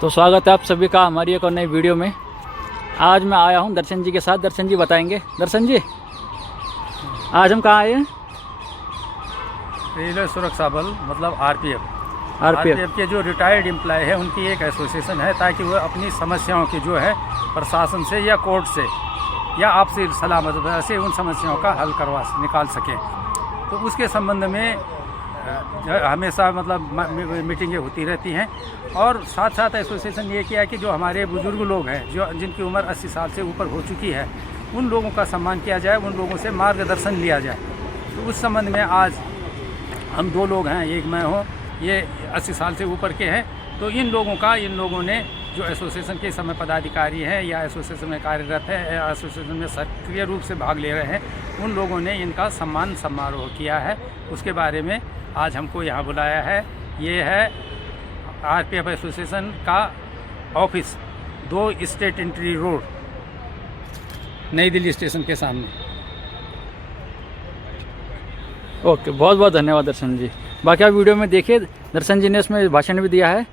तो स्वागत है आप सभी का हमारी एक और नई वीडियो में। आज मैं आया हूं दर्शन जी के साथ। दर्शन जी बताएंगे। दर्शन जी, आज हम कहाँ आए हैं? रेलवे सुरक्षा बल मतलब आरपीएफ के जो रिटायर्ड एम्प्लॉय है उनकी एक एसोसिएशन है, ताकि वह अपनी समस्याओं की जो है प्रशासन से या कोर्ट से या आपसी सलाह मशवरा से उन समस्याओं का हल निकाल सकें। तो उसके संबंध में हमेशा मतलब मीटिंगें होती रहती हैं। और साथ साथ एसोसिएशन ये किया है कि जो हमारे बुजुर्ग लोग हैं, जो जिनकी उम्र 80 साल से ऊपर हो चुकी है, उन लोगों का सम्मान किया जाए, उन लोगों से मार्गदर्शन लिया जाए। तो उस संबंध में आज हम दो लोग हैं, एक मैं हूँ, ये 80 साल से ऊपर के हैं। तो इन लोगों ने जो एसोसिएशन के समय पदाधिकारी हैं या एसोसिएशन में कार्यरत है या एसोसिएशन में सक्रिय रूप से भाग ले रहे हैं, उन लोगों ने इनका सम्मान समारोह किया है। उसके बारे में आज हमको यहाँ बुलाया है। ये है आरपीएफ एसोसिएशन का ऑफिस, 2 स्टेट एंट्री रोड, नई दिल्ली स्टेशन के सामने। ओके, बहुत बहुत धन्यवाद दर्शन जी। बाकी आप वीडियो में देखिए, दर्शन जी ने इसमें भाषण भी दिया है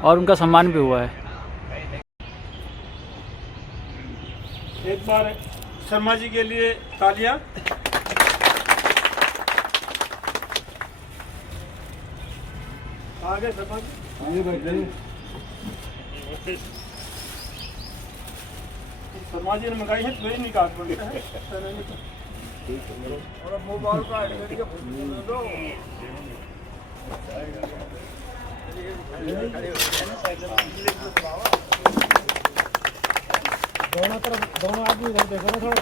और उनका सम्मान भी हुआ है। एक बार शर्मा जी के लिए तालियां। आगे शर्मा जी, शर्मा जी ने मंगाई है तो नहीं काट पड़ता है। और अब मोबाइल का दोनों आदमी देखो ना थोड़ा।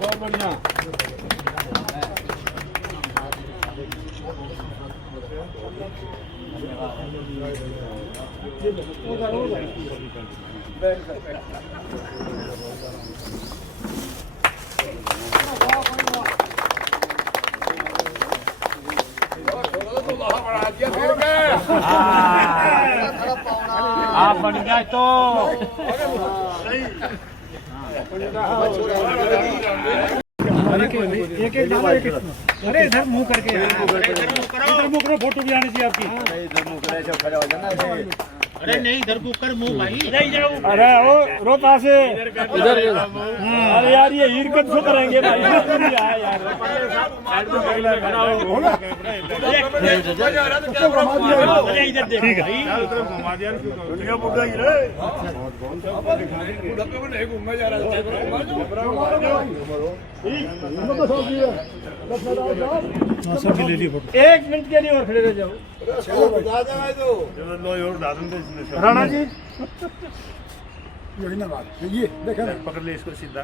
बहुत बढ़िया। आप बन जाए तो अरे इधर मुंह करके, इधर मुंह करो, फोटो भी आनी चाहिए आपकी। इधर मुंह करे जो खड़ा हो जाना। अरे नहीं, इधर मुंह कर, मुंह भाई। अरे ओ रोता से इधर। अरे यार ये हिरकत से करेंगे भाई। यार इधर देख ठीक है। एक मिनट के लिए और खड़े रह जाओ। राणा जी यही ना बात, ये देखा पकड़ ले इसको सीधा,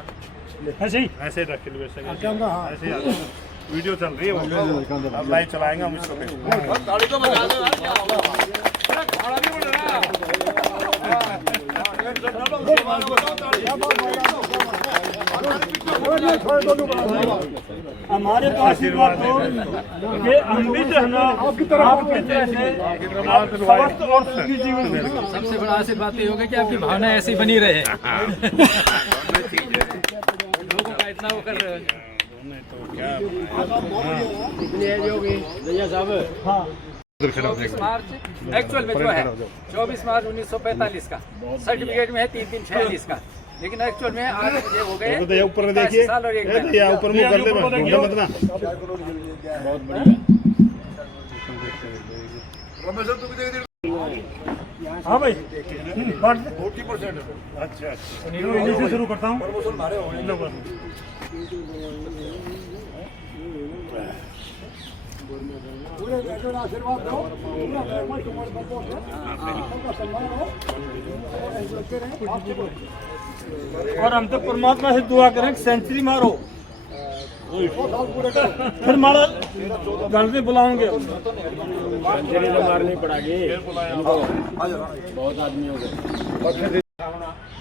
ऐसे ही ऐसे रख के ऐसे वीडियो चल रही है, अब लाइव चलाएंगे हम इसको। गाड़ी को बजा दो यार, क्या होगा? खाना भी बन रहा हमारे पास ही बात हो कि हम भी जो है ना आपकी तरह से और सुखी जीवन। सबसे बड़ा आशीर्वाद ये होगा कि आपकी भावना ऐसी बनी रहे। लोगों का इतना वो कर रहे हो। मार्च एक्चुअल में जो है 24 मार्च 1945 का सर्टिफिकेट में है 3/3/46 का, लेकिन एक्चुअल में 8 बजे हो गए। ऊपर देखिए, ऊपर मुंह कर ले मत ना। बहुत बढ़िया। हाँ भाई 40%। अच्छा, से शुरू करता हूँ। आशीर्वाद दो, और हम तो परमात्मा से दुआ करें सेंचुरी मारो, फिर मारा गण से बुलाओगे। सेंचुरी तो मारनी पड़ेगी, बहुत आदमी हो गए।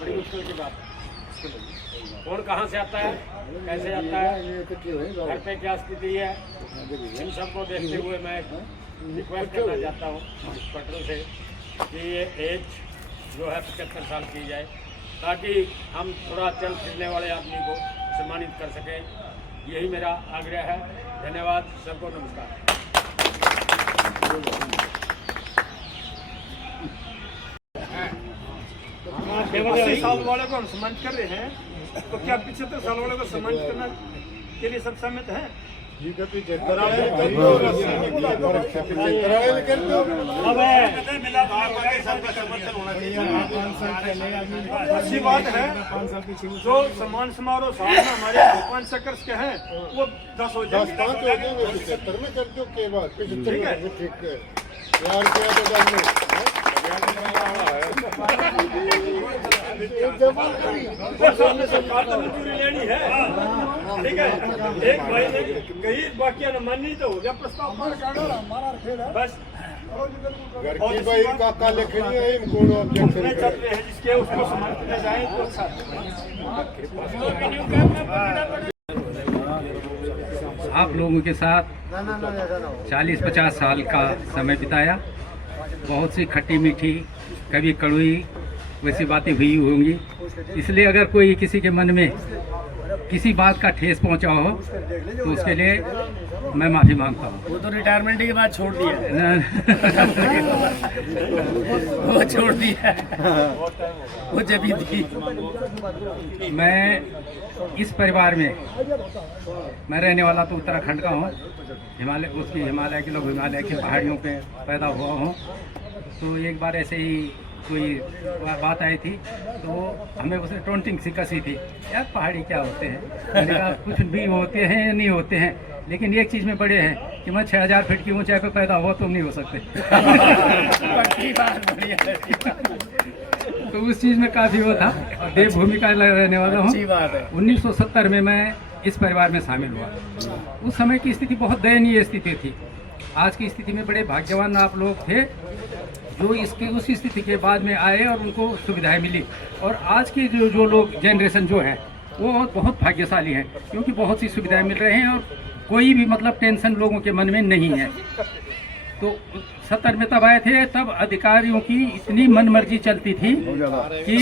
बड़ी मुश्किल की बात। कौन कहाँ से आता है, कैसे आता है, घर पे क्या स्थिति है, इन सबको देखते हुए मैं रिक्वेस्ट करना चाहता हूँ इंस्पेक्टर से कि ये एज जो है 75 साल की जाए, ताकि हम थोड़ा चल फिरने वाले आदमी को सम्मानित कर सकें। यही मेरा आग्रह है। धन्यवाद, सबको नमस्कार। 80 साल वाले को हम सम्मानित कर रहे हैं, तो क्या 75 साल वाले को सम्मानित करना के लिए सब सहमत है? अच्छी बात है। जो सम्मान समारोह साल में हमारे 5 सेकंड के हैं वो 10 हो जाएंगे। सरकार तो मंजूरी लेनी है, ठीक है। एक भाई ने कही बाकी न मानी तो हो गया प्रस्ताव बस। घर की भाई का लिखनी है इनको ऑब्जेक्शन चल रहे हैं जिसके उसको समझ में जाए तो अच्छा। आप लोगों के साथ 40-50 साल का समय बिताया। बहुत सी खट्टी मीठी, कभी कड़वी वैसी बातें हुई होंगी। इसलिए अगर कोई किसी के मन में किसी बात का ठेस पहुंचा हो तो उसके लिए मैं माफ़ी मांगता हूँ। वो तो रिटायरमेंट के बाद छोड़ दिया वो छोड़ दिया वो जब ही थी। मैं इस परिवार में मैं रहने वाला तो उत्तराखंड का हूँ। हिमालय के लोग हिमालय की पहाड़ियों पे पैदा हुआ हूँ। तो एक बार ऐसे ही कोई बात आई थी तो हमें उसने टोंटिंग सी कसी थी, यार पहाड़ी क्या होते हैं। मैंने कहा कुछ भी होते हैं या नहीं होते हैं, लेकिन एक चीज़ में बड़े हैं कि मैं 6000 फीट की ऊंचाई पे पैदा हुआ, तुम नहीं हो सकते। तो उस चीज़ में काफ़ी वो था। देवभूमि का रहने वाला हूँ। 1970 में मैं इस परिवार में शामिल हुआ। उस समय की स्थिति बहुत दयनीय स्थिति थी। आज की स्थिति में बड़े भाग्यवान आप लोग थे जो इसके उस स्थिति के बाद में आए और उनको सुविधाएं मिली। और आज की जो लोग जनरेशन जो है वो बहुत भाग्यशाली है, क्योंकि बहुत सी सुविधाएं मिल रही हैं और कोई भी मतलब टेंशन लोगों के मन में नहीं है। तो 70 में तब आए थे, तब अधिकारियों की इतनी मनमर्जी चलती थी कि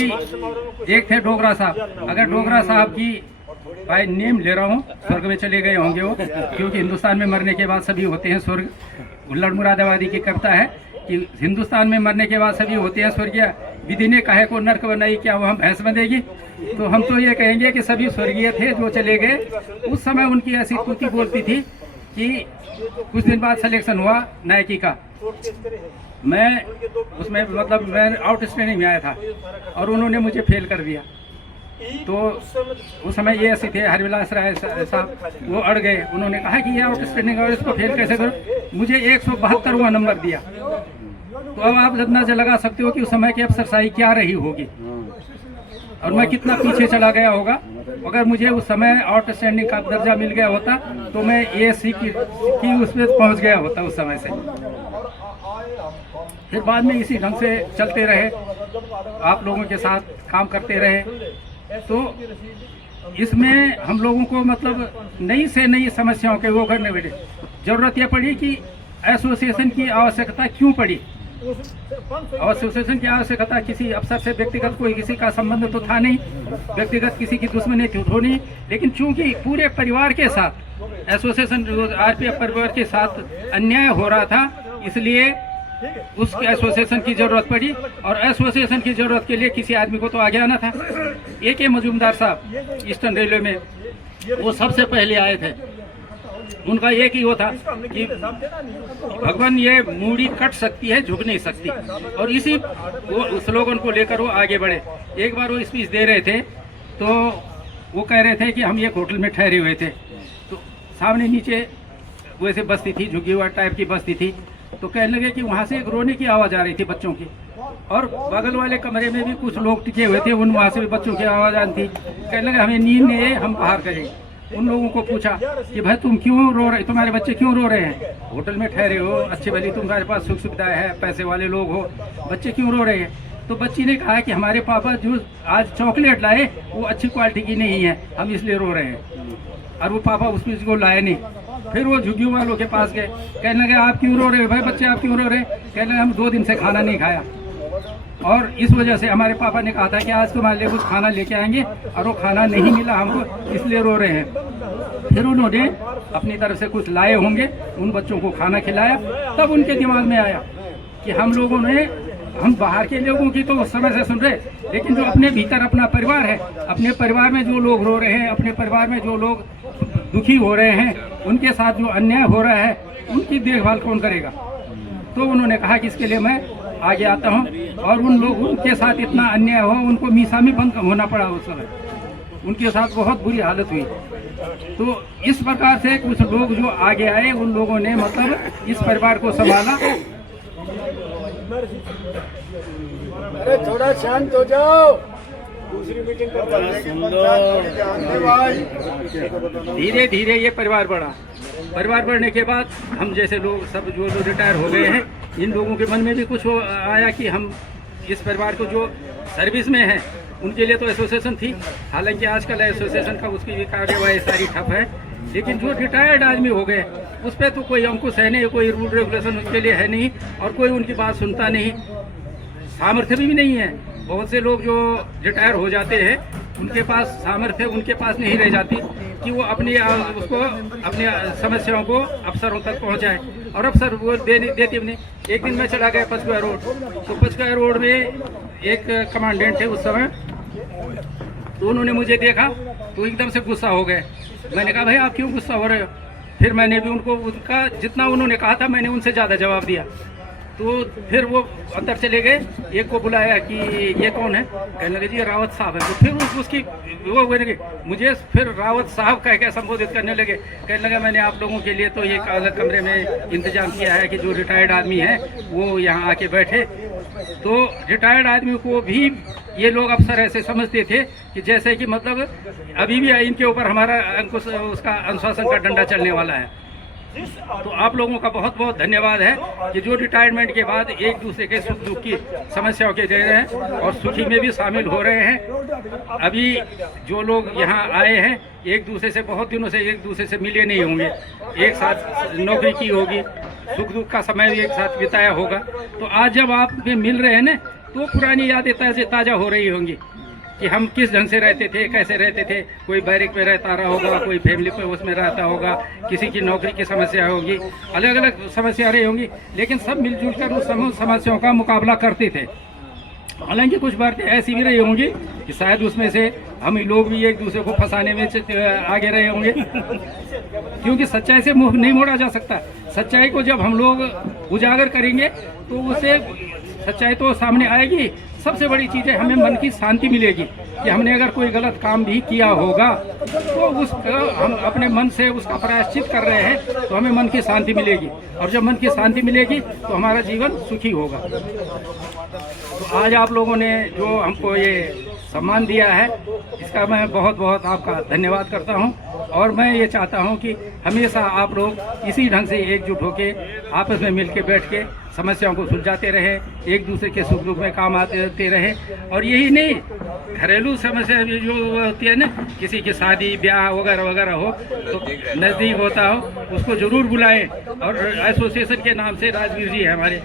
एक थे डोगरा साहब। अगर डोगरा साहब की बाय नेम ले रहा हूँ, स्वर्ग में चले गए होंगे वो, क्योंकि हिंदुस्तान में मरने के बाद सभी होते हैं स्वर्ग। उल्लड़ मुरादाबादी की कविता है कि हिंदुस्तान में मरने के बाद सभी होते हैं स्वर्गीय, विधि ने काहे को नर्क बनाई, क्या वो हम भैंस बंधेगी। तो हम तो ये कहेंगे कि सभी स्वर्गीय थे जो चले गए। उस समय उनकी ऐसी कुती बोलती थी कि कुछ दिन बाद सिलेक्शन हुआ नायकी का, मैं उसमें मतलब मैं आउटस्टैंडिंग में आया था और उन्होंने मुझे फेल कर दिया। तो उस समय ये ऐसे थे हरिविलास राय साहब, वो अड़ गए। उन्होंने कहा कि ये आउटस्टैंडिंग और इसको फेल कैसे करो। मुझे 172वां नंबर दिया। तो अब आप अंदाजा लगा सकते हो कि उस समय की अफसरशाही क्या रही होगी और मैं कितना पीछे चला गया होगा। अगर मुझे उस समय आउटस्टैंडिंग का दर्जा मिल गया होता तो मैं एएससी की उसमें पहुंच गया होता उस समय से। फिर बाद में इसी ढंग से चलते रहे, आप लोगों के साथ काम करते रहे। तो इसमें हम लोगों को मतलब नई से नई समस्याओं के वो करने पड़े। जरूरत यह पड़ी कि एसोसिएशन की आवश्यकता क्यों पड़ी। एसोसिएशन की आवश्यकता किसी अफसर से व्यक्तिगत कोई किसी का संबंध तो था नहीं, व्यक्तिगत किसी की दुश्मनी तो नहीं, लेकिन चूंकि पूरे परिवार के साथ एसोसिएशन आरपीएफ परिवार के साथ अन्याय हो रहा था, इसलिए उस एसोसिएशन की जरूरत पड़ी। और एसोसिएशन की जरूरत के लिए किसी आदमी को तो आगे आना था। AK मजूमदार साहब ईस्टर्न रेलवे में वो सबसे पहले आए थे। उनका एक ही वो था कि भगवान ये मूड़ी कट सकती है, झुक नहीं सकती, और इसी वो स्लोगन को लेकर वो आगे बढ़े। एक बार वो स्पीच दे रहे थे तो वो कह रहे थे कि हम एक होटल में ठहरे हुए थे, तो सामने नीचे वैसे बस्ती थी, झुकी हुआ टाइप की बस्ती थी। तो कहने लगे कि वहाँ से एक रोने की आवाज़ आ रही थी बच्चों की, और बगल वाले कमरे में भी कुछ लोग टिके हुए थे, उन वहाँ से भी बच्चों की आवाज़ आती थी। कहने लगे हमें नींद नहीं है, हम बाहर करें। उन लोगों को पूछा कि भाई तुम क्यों रो रहे, तुम्हारे बच्चे क्यों रो रहे हैं, होटल में ठहरे हो, अच्छी भली तुम्हारे पास सुख सुविधाएं है, पैसे वाले लोग हो, बच्चे क्यों रो रहे हैं। तो बच्ची ने कहा कि हमारे पापा जो आज चॉकलेट लाए वो अच्छी क्वालिटी की नहीं है, हम इसलिए रो रहे हैं। और वो पापा उस चीज़ को लाए नहीं। फिर वो झुग्गियों वालों के पास गए, कहने लगे आप क्यों रो रहे हो भाई, बच्चे आप क्यों रो रहे हैं। कहने लगे हम 2 दिन से खाना नहीं खाया और इस वजह से हमारे पापा ने कहा था कि आज तुम्हारे लिए कुछ खाना लेके आएंगे, और वो खाना नहीं मिला हमको, इसलिए रो रहे हैं। फिर उन्होंने अपनी तरफ से कुछ लाए होंगे, उन बच्चों को खाना खिलाया। तब उनके दिमाग में आया कि हम लोगों ने हम बाहर के लोगों की तो उस समय से सुन रहे, लेकिन जो अपने भीतर अपना परिवार है, अपने परिवार में जो लोग रो रहे हैं, अपने परिवार में जो लोग दुखी हो रहे हैं, उनके साथ जो अन्याय हो रहा है, उनकी देखभाल कौन करेगा। तो उन्होंने कहा कि इसके लिए मैं आगे आता हूँ, और उन लोगों के साथ इतना अन्याय हुआ, उनको मीसा में बंद होना पड़ा उस समय, उनके साथ बहुत बुरी हालत हुई। तो इस प्रकार से कुछ लोग जो आगे आए, उन लोगों ने मतलब इस परिवार को संभाला। अरे थोड़ा शांत हो जाओ, दूसरी मीटिंग धीरे धीरे ये परिवार बढ़ा। परिवार बढ़ने के बाद हम जैसे लोग सब जो लोग रिटायर हो गए हैं, इन लोगों के मन में भी कुछ आया कि हम इस परिवार को जो सर्विस में हैं उनके लिए तो एसोसिएशन थी, हालांकि आजकल एसोसिएशन का उसकी भी कार्यवाही सारी ठप है, लेकिन जो रिटायर्ड आदमी हो गए उस पर तो कोई अंकुश है नहीं, कोई रूल रेगुलेशन उनके लिए है नहीं, और कोई उनकी बात सुनता नहीं, सामर्थ्य भी नहीं है। बहुत से लोग जो रिटायर हो जाते हैं उनके पास सामर्थ्य उनके पास नहीं रह जाती कि वो अपनी समस्याओं को अफसरों तक पहुंचाए, और अफसर वो देते भी नहीं। एक दिन मैं चला गया पचकुआ रोड, तो पचकुआ रोड में एक कमांडेंट थे उस समय, तो उन्होंने मुझे देखा तो एकदम से गुस्सा हो गए। मैंने कहा भाई आप क्यों गुस्सा हो रहे हो? फिर मैंने भी उनको उनका जितना उन्होंने कहा था मैंने उनसे ज़्यादा जवाब दिया। तो फिर वो अंदर चले गए, एक को बुलाया कि ये कौन है, कहने लगे जी रावत साहब है। तो फिर उसकी वो लगे, मुझे फिर रावत साहब कह के संबोधित करने लगे। कहने लगा मैंने आप लोगों के लिए तो एक अलग कमरे में इंतजाम किया है कि जो रिटायर्ड आदमी है वो यहाँ आके बैठे। तो रिटायर्ड आदमी को भी ये लोग अफसर ऐसे समझते थे कि जैसे कि मतलब अभी भी इनके ऊपर हमारा अंकुश उसका अनुशासन का डंडा चलने वाला है। तो आप लोगों का बहुत बहुत धन्यवाद है कि जो रिटायरमेंट के बाद एक दूसरे के सुख दुख की समस्याओं के दे रहे हैं और सुखी में भी शामिल हो रहे हैं। अभी जो लोग यहाँ आए हैं एक दूसरे से बहुत दिनों से एक दूसरे से मिले नहीं होंगे, एक साथ नौकरी की होगी, सुख दुख का समय भी एक साथ बिताया होगा। तो आज जब आप में मिल रहे हैं ना, तो पुरानी यादें ताज़ा हो रही होंगी कि हम किस ढंग से रहते थे, कैसे रहते थे। कोई बैरिक में रहता रहा होगा, कोई फैमिली पे उसमें रहता होगा, किसी की नौकरी की समस्या होगी, अलग अलग समस्या रही होंगी, लेकिन सब मिलजुल कर उस समस्याओं का मुकाबला करते थे। हालांकि कुछ बातें ऐसी भी रही होंगी कि शायद उसमें से हम लोग भी एक दूसरे को फंसाने में आगे रहे होंगे, क्योंकि सच्चाई से मुंह नहीं मोड़ा जा सकता। सच्चाई को जब हम लोग उजागर करेंगे तो उससे सच्चाई तो सामने आएगी। सबसे बड़ी चीज़ है हमें मन की शांति मिलेगी कि हमने अगर कोई गलत काम भी किया होगा तो उसका हम अपने मन से उसका प्रायश्चित कर रहे हैं तो हमें मन की शांति मिलेगी, और जब मन की शांति मिलेगी तो हमारा जीवन सुखी होगा। तो आज आप लोगों ने जो हमको ये सम्मान दिया है इसका मैं बहुत बहुत आपका धन्यवाद करता हूं, और मैं ये चाहता हूं कि हमेशा आप लोग इसी ढंग से एकजुट होके आपस में मिल के बैठ के समस्याओं को सुलझाते रहे, एक दूसरे के सुख दुख में काम आते रहे। और यही नहीं, घरेलू समस्या भी जो होती है ना, किसी की शादी ब्याह वगैरह वगैरह हो तो नज़दीक होता हो उसको ज़रूर बुलाएं। और एसोसिएशन के नाम से राजवीर जी है हमारे,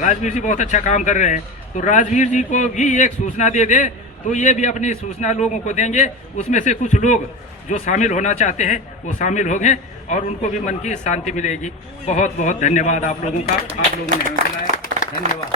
राजवीर जी बहुत अच्छा काम कर रहे हैं, तो राजवीर जी को भी एक सूचना दे दे तो ये भी अपनी सूचना लोगों को देंगे। उसमें से कुछ लोग जो शामिल होना चाहते हैं वो शामिल होंगे और उनको भी मन की शांति मिलेगी। बहुत बहुत धन्यवाद आप लोगों का, आप लोगों ने हमें बुलाया, धन्यवाद।